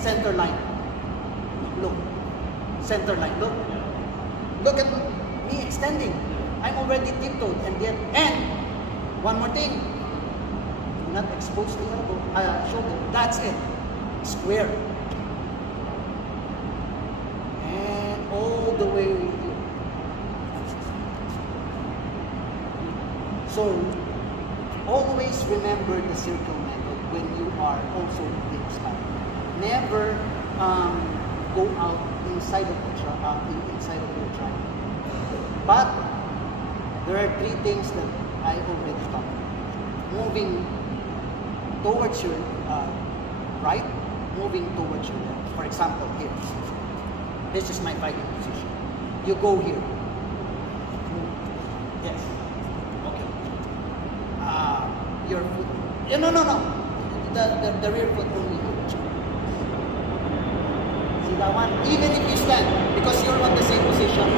Center line. Look. Center line. Look. Look at me extending. I'm already tiptoed and one more thing. Do not expose the elbow, shoulder. That's it. Square. And all the way here. So always remember the circle method when you are also in style. Never go out inside of the triangle. But there are three things that I already taught. Moving towards your right, moving towards your left. For example, here. This is my fighting position. You go here. Yes. Okay. Your foot. No. The rear foot only here. See that one? Even if you stand, because you're on the same position.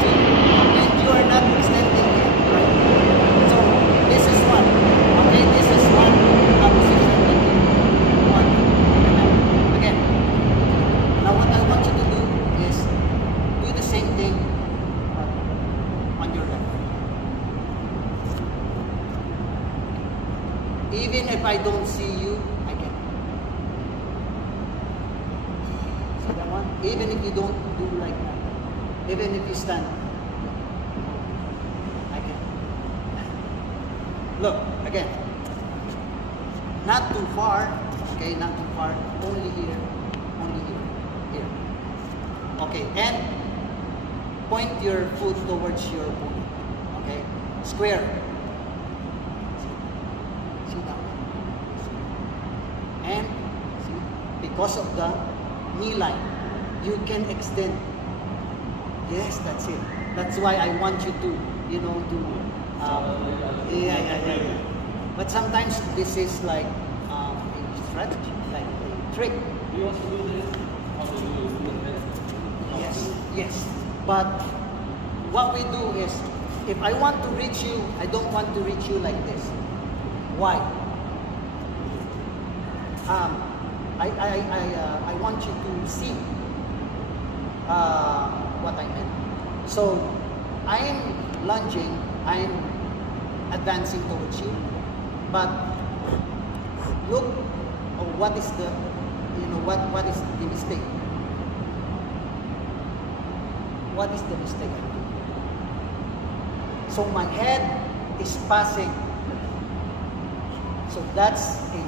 See? And you are not extending it, right? So, this is one. Okay, this is one position that you want to remember. Again. Now what I want you to do is do the same thing on your left. Even if I don't see you, I can. See that one? Even if you don't do like that. Even if you stand. I can. Look, again. Not too far. Okay, not too far. Only here. Only here. Here. Okay, and point your foot towards your opponent. Okay? Square. See that one? And see, because of the knee line, you can extend. Yes, that's it. That's why I want you to, you know, to yeah. But sometimes this is like a strategy, like a trick. Do you also do this? How do you do it? Yes. But what we do is, if I want to reach you, I don't want to reach you like this. Why? I want you to see what I meant. So I'm lunging, I'm advancing towards you, but look, what is the, you know, what is the mistake? What is the mistake? So my head is passing. So that's a